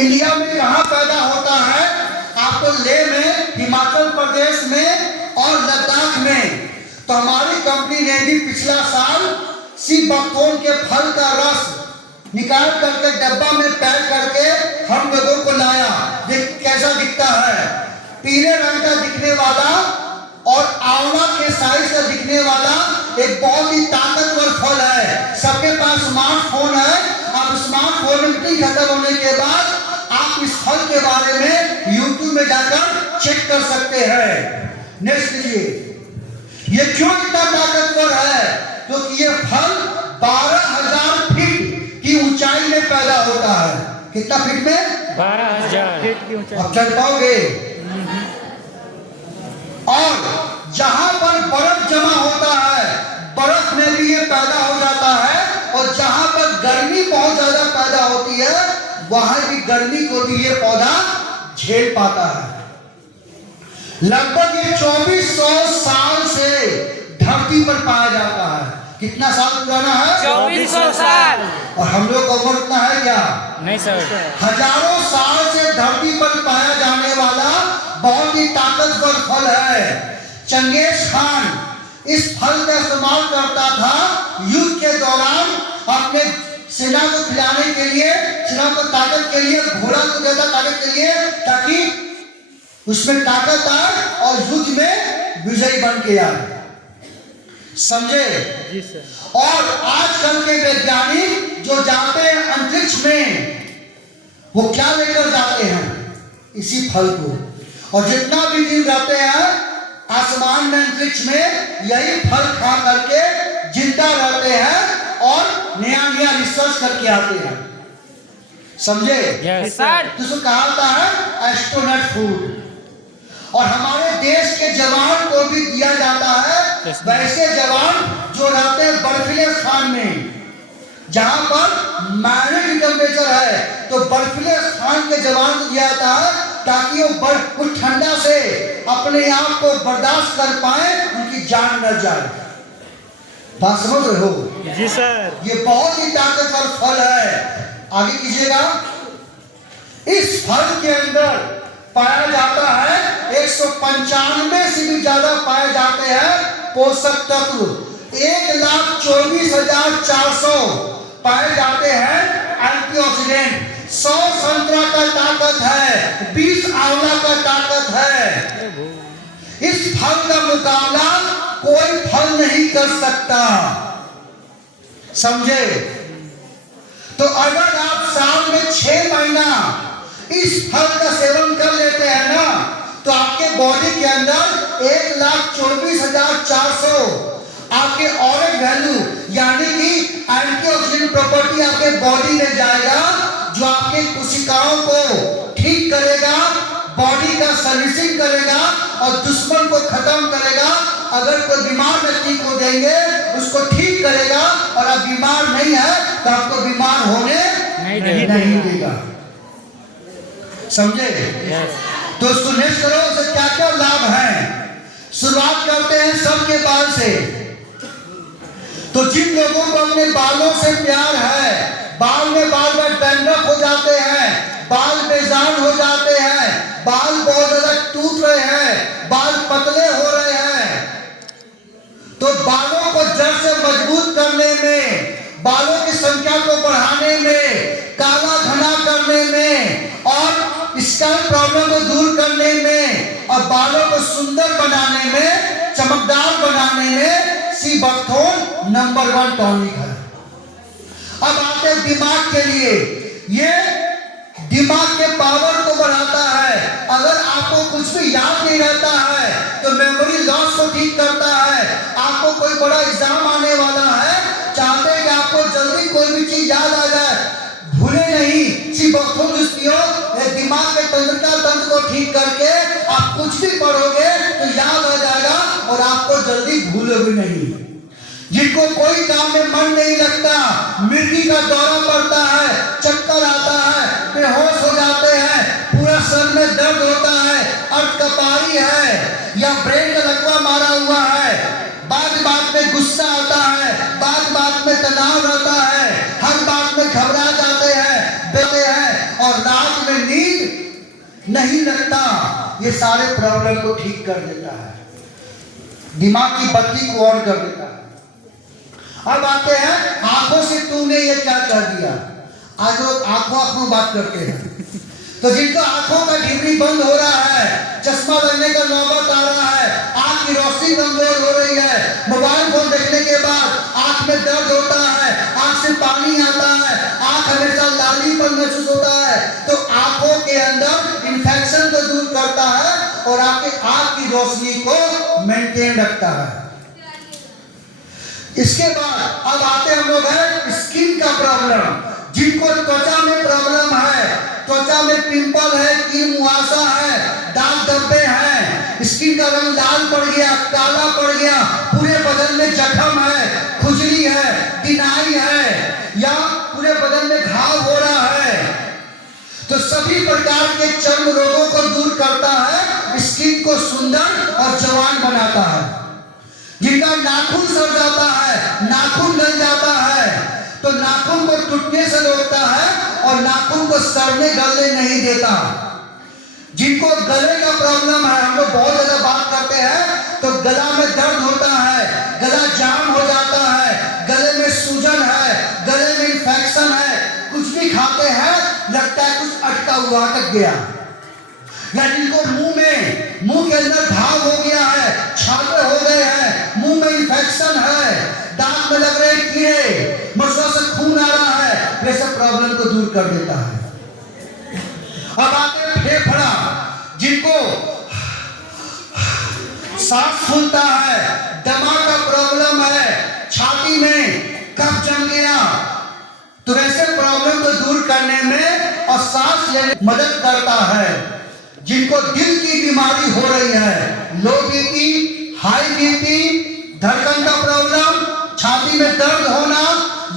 India में कहाँ पैदा होता है? आपको लेह में, हिमाचल प्रदेश में और लद्दाख में। तो हमारी कंपनी ने भी पिछला साल सी बकथोर्न के फल का रस निकाल करके डब्बा में पैक करके हम लोगों को लाया। देख कैसा दिखता है, पीले रंग का दिखने वाला और आंवला के साइज का दिखने वाला एक बहुत ही ताकतवर फल है। सबके पास स्मार्टफोन है। अब स्मार्टफोन में बैटरी खत्म होने के बाद आप इस फल के बारे में YouTube में जाकर चेक कर सकते हैं। नेक्स्ट लीजिए, ये क्यों इतना ताकतवर है? क्योंकि ये फल 12,000 फीट की ऊंचाई में पैदा होता है। कितना फीट में? 12,000 फीट की ऊंचाई। अब चल पाओगे? और जहां पर बर्फ जमा होता है, बर्फ में भी ये पैदा हो जाता है। और जहां पर गर्मी बहुत ज्यादा पैदा होती है, वहां की गर्मी को भी ये पौधा झेल पाता है। लगभग ये 2400 साल से धरती पर पाया जाता है। कितना साल पुराना है? 2400 साल। और हम लोग का उम्र उतना है क्या? नहीं सर। हजारों साल से धरती पर पाया जाने वाला बहुत ही ताकतवर फल है। चंगेज खान इस फल का इस्तेमाल करता था युद्ध के दौरान अपने सेना को खिलाने के लिए, सेना को ताकत के लिए, घोड़ा को देता ताकत के लिए, ताकि उसमें ताकत आए और युद्ध में विजयी बन के आए। समझे? जी सर। और आजकल के वैज्ञानिक जो जाते हैं अंतरिक्ष में, वो क्या लेकर जाते हैं? इसी फल को। और जितना भी दिन रहते हैं आसमान में, अंतरिक्ष में, यही फल खा करके जिंदा रहते हैं और नया नया रिसर्च करके आते हैं। समझे? Yes sir. जिसको कहा जाता है एस्ट्रोनॉट फूड। और हमारे देश के जवान को भी दिया जाता है। वैसे जवान जो रहते हैं बर्फीले स्थान में, जहां पर माइनस टेम्परेचर है, तो बर्फीले स्थान के जवान को दिया जाता है ताकि वो ठंडा से अपने आप को बर्दाश्त कर पाए, उनकी जान न जाए। बात समझ रहे हो? जी सर। ये बहुत ही ताकतवर फल है। आगे कीजिएगा। इस फल के अंदर पाया जाता है 195 से भी ज्यादा पाए जाते हैं पोषक तत्व। 1,24,400 पाए जाते हैं एंटीऑक्सीडेंट। 100 संतरा का ताकत है, 20 आंवला का ताकत है। इस फल का मुकाबला कोई फल नहीं कर सकता। समझे? तो अगर आप साल में 6 महीना इस फल का सेवन कर लेते हैं ना, तो आपके बॉडी के अंदर 1,24,400 आपके ऑरेंज वैल्यू यानी कि एंटीऑक्सीडेंट प्रॉपर्टी आपके बॉडी में जाएगा, जो आपके कोशिकाओं को ठीक करेगा, बॉडी का सर्विसिंग करेगा और दुश्मन को खत्म करेगा। अगर कोई बीमार व्यक्ति को देंगे, उसको ठीक करेगा, और अब बीमार नहीं है तो आपको बीमार होने नहीं देगा। समझे? तो उसको नेक्स्ट करो, उससे क्या क्या लाभ हैं। शुरुआत करते हैं सबके बाल से। तो जिन लोगों को अपने बालों से प्यार है, बाल में बार बार डैंड्रफ हो जाते हैं, बाल बेजान हो जाते हैं, बाल बहुत ज्यादा टूट रहे हैं, बाल पतले हो रहे हैं, तो बालों को जड़ से मजबूत करने में, बालों की संख्या को बढ़ाने में, काला घना करने में और स्कैल्प प्रॉब्लम को दूर करने में और बालों को सुंदर बनाने में, चमकदार बनाने में सी बकथोर्न नंबर 1 टॉनिक है। अब आते हैं दिमाग के लिए। ये दिमाग के पावर को बढ़ाता है। अगर आपको कुछ भी याद नहीं रहता है तो मेमोरी लॉस को ठीक करता है। आपको कोई बड़ा एग्जाम आने वाला है, चाहते हैं कि आपको जल्दी कोई भी चीज याद आ जाए, भूले नहीं, सी बकथोर्न जूस पियो, दिमाग के तंत्रिका तंत्र को ठीक करके आप कुछ भी पढ़ोगे तो याद आ जाएगा और आपको जल्दी भूलोगे नहीं। जिनको कोई काम में मन नहीं लगता, मिर्गी का दौरा पड़ता है, चक्कर आता है, बेहोश हो जाते हैं, पूरा सर में दर्द होता है, अर्धकपारी है या ब्रेन का लकवा मारा हुआ है, बात बात में गुस्सा आता है, बात बात में तनाव रहता है, हर बात में घबरा जाते हैं, बेते हैं और रात में नहीं लगता, ये सारे प्रॉब्लम को ठीक कर देता है, दिमाग की बत्ती को ऑन कर देता है। अब आते हैं आंखों से तूने ये क्या कर दिया। आज लोग आंखों बात करते हैं, तो जिनका आंखों का ढिबरी बंद हो रहा है, चश्मा लगने का नौबत आ रहा है, आंख की रोशनी कमजोर हो रही है, मोबाइल फोन देखने के बाद आंख में दर्द होता है, आंख से पानी आता है, आंख हमेशा लालीपन महसूस होता है, तो आंखों के अंदर इंफेक्शन को दूर करता है और आपके आंख की रोशनी को मेंटेन रखता है। इसके बाद अब आते हम लोग हैं स्किन का प्रॉब्लम। जिनको त्वचा में प्रॉब्लम है, त्वचा में पिंपल है, कील मुहासा है, दाग धब्बे हैं, स्किन का रंग लाल पड़ गया, काला पड़ गया, पूरे बदन में जख्म है, खुजली है, दिनाई है, या पूरे बदन में घाव हो रहा है, तो सभी प्रकार के चर्म रोगों को दूर करता है, स्किन को सुंदर और जवान बनाता है। जिनका नाखून सड़ जाता है, नाखून गल जाता है, तो नाखून को टूटने से रोकता है और नाखून को सड़ने गलने नहीं देता। जिनको गले का प्रॉब्लम है, हम लोग बहुत ज्यादा बात करते हैं, तो गला में दर्द होता है, गला जाम हो जाता है, गले में सूजन है, गले में इंफेक्शन है, कुछ भी खाते हैं लगता है कुछ अटका हुआ अटक गया। या जिनको मुंह के अंदर घाव हो गया है, छाले हो गए हैं, मुंह में इंफेक्शन है, दांत में लग रहे कीड़े, मसला से खून आ रहा है, ये सब प्रॉब्लम को दूर कर देता है। अब आते हैं फेफड़ा। जिनको सांस फूलता है, दमा का प्रॉब्लम है, छाती में कफ जम गया, तो वैसे प्रॉब्लम को दूर करने में और सांस लेने में मदद करता है। जिनको दिल की बीमारी हो रही है, लो बीपी, हाई बीपी, धड़कन का प्रॉब्लम, छाती में दर्द होना,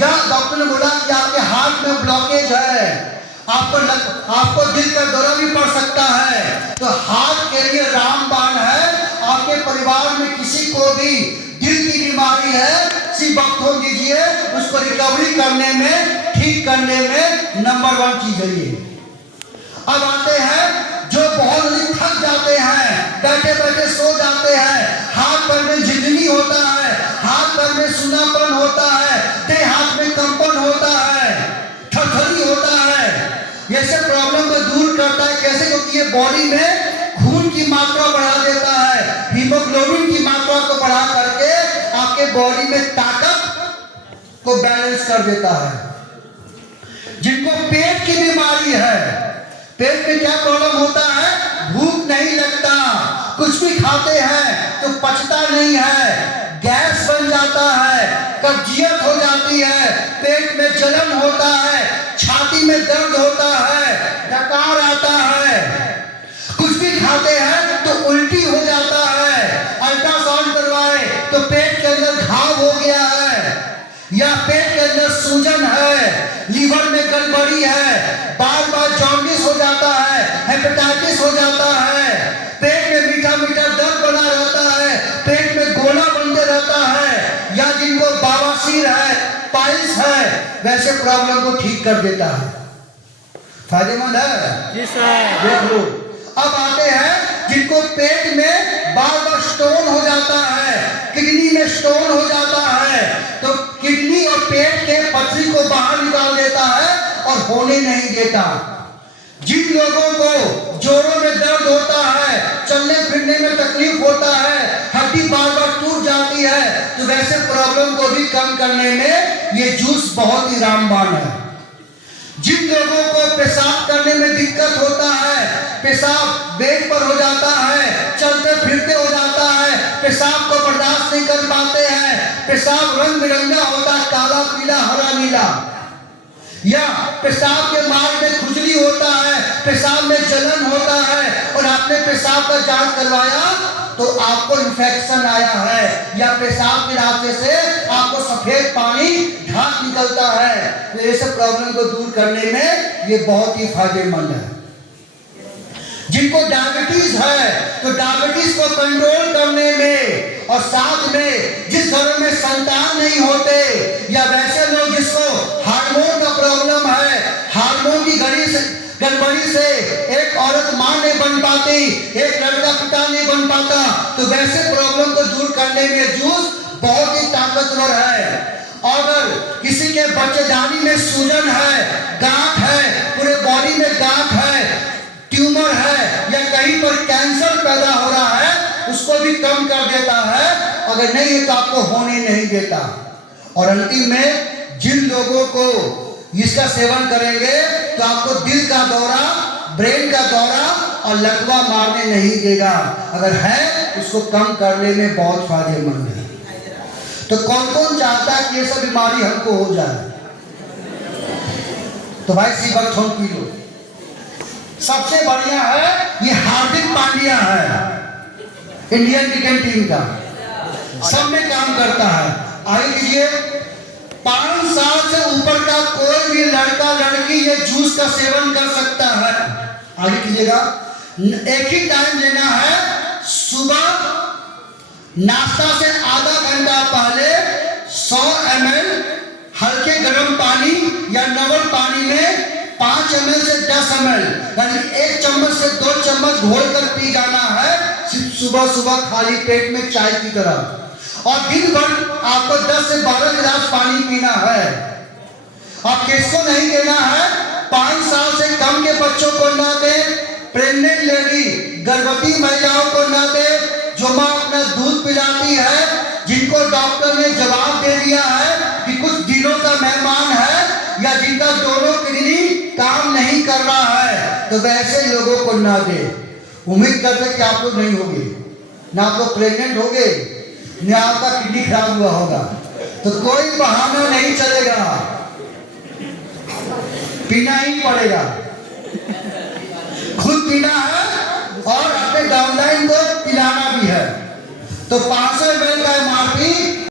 या डॉक्टर ने बोला कि आपके हार्ट में ब्लॉकेज है, आपको दिल का दौरा भी पड़ सकता है, तो हार्ट के लिए रामबाण है। आपके परिवार में किसी को भी दिल की बीमारी है, सिर्फ वक्त दीजिए, उसको रिकवरी करने में, ठीक करने में नंबर 1 चीज है ये। अब आते हैं जो बहुत थक जाते हैं, बैठे बैठे सो जाते हैं, हाथ पैर में झिझनी होता है, हाथ पैर में सुनापन होता है, देह हाथ में कंपन होता है, थरथरी होता है, ये सब प्रॉब्लम को दूर करता है। कैसे? क्योंकि ये बॉडी में खून की मात्रा बढ़ा देता है, हीमोग्लोबिन की मात्रा को बढ़ा करके आपके बॉडी में ताकत को बैलेंस कर देता है। जिनको पेट की बीमारी है, पेट में क्या प्रॉब्लम होता है? भूख नहीं लगता, कुछ भी खाते हैं तो पचता नहीं है, गैस बन जाता है, कब्जियत हो जाती है, पेट में जलन होता है, छाती में दर्द होता है, डकार आता है, कुछ भी खाते हैं तो उल्टी हो जाता है, अल्ट्रासाउंड करवाए तो पेट के अंदर घाव हो गया है, या पेट के अंदर सूजन है, लीवर में गड़बड़ी है, बार बार जॉन्डिस हो जाता है, हेपेटाइटिस हो जाता है, पेट में मीठा मीठा दर्द बना रहता है, पेट में गोला बनते रहता है, या जिनको बवासीर है, पाइल्स है, वैसे प्रॉब्लम को ठीक कर देता है। फायदेमंद है जी सर। देख लो। अब आते हैं जिनको पेट में बार बार स्टोन हो जाता है, किडनी में स्टोन हो जाता है, तो किडनी और पेट के पथरी को बाहर निकाल देता है और होने नहीं देता। जिन लोगों को जोड़ों में दर्द होता है, चलने फिरने में तकलीफ होता है, हड्डी बार बार टूट जाती है, तो वैसे प्रॉब्लम को भी कम करने में ये जूस बहुत ही रामबाण है। जिन लोगों को पेशाब करने में दिक्कत होता है, पेशाब बेड पर हो जाता है, चलते फिरते हो जाता है, पेशाब को बर्दाश्त नहीं कर पाते हैं, पेशाब रंग बिरंगा होता है, काला पीला हरा नीला, या पेशाब के मार्ग में खुजली होता है, पेशाब में जलन होता है, और आपने पेशाब का जांच करवाया तो आपको इन्फेक्शन आया है, या पेशाब के रास्ते से आपको सफेद पानी ढाक निकलता है, तो ये सब प्रॉब्लम को दूर करने में ये बहुत ही फायदेमंद है। जिनको डायबिटीज है तो डायबिटीज को कंट्रोल करने में, और साथ में जिस घर में संतान नहीं होते, या वैसे लोग जिसको हार्मोन का प्रॉब्लम है, हार्मोन की गड़बड़ी से एक औरत मां नहीं बन पाती, एक लड़का पिता नहीं बन पाता, तो वैसे प्रॉब्लम को दूर करने में जूस बहुत ही ताकतवर है। अगर किसी के बच्चेदानी में सूजन है, गांठ है, पूरे बॉडी में गांठ है, ट्यूमर है, या कहीं पर कैंसर पैदा हो रहा है, उसको भी कम कर देता है। अगर नहीं है तो आपको होने नहीं देता। और अंतिम में जिन लोगों को इसका सेवन करेंगे तो आपको दिल का दौरा, ब्रेन का दौरा और लकवा मारने नहीं देगा। अगर है उसको कम करने में बहुत फायदेमंद है। तो कौन कौन चाहता है कि ये सब बीमारी हमको हो जाए? तो भाई सीबकथॉर्न पी लो। सबसे बढ़िया है ये हार्दिक पांड्या है, इंडियन क्रिकेट टीम का, सब में काम करता है। आगे लीजिए, 5 साल से ऊपर का कोई भी लड़का लड़की ये जूस का सेवन कर सकता है। आगे कीजिएगा, एक ही टाइम लेना है, सुबह नाश्ता से आधा घंटा पहले 100 ml हल्के गर्म पानी या नॉर्मल पानी में 5 ml से 10 ml यानी 1 चम्मच से 2 चम्मच घोल कर पी जाना है, सिर्फ सुबह सुबह खाली पेट में चाय की तरह। और दिन भर आपको 10 से 12 गिलास पानी पीना है। अब किसको नहीं देना है? 5 साल से कम के बच्चों को ना दे, प्रेग्नेंट लेडी गर्भवती महिलाओं को ना दे, जो माँ अपना दूध पिलाती है, जिनको डॉक्टर ने जवाब दे दिया है कि कुछ दिनों का मेहमान है, या जिनका दोनों किडनी काम नहीं कर रहा है, तो वैसे लोगों को ना दे। उम्मीद करते कि आप लोग नहीं होंगे, ना आप लोग प्रेग्नेंट होंगे, ना आपका किडनी खराब हुआ होगा, तो कोई बहाना नहीं चलेगा, पीना ही पड़ेगा। खुद पीना है और अपने डाउनलाइन को पिलाना भी है। तो 500 ml का MRP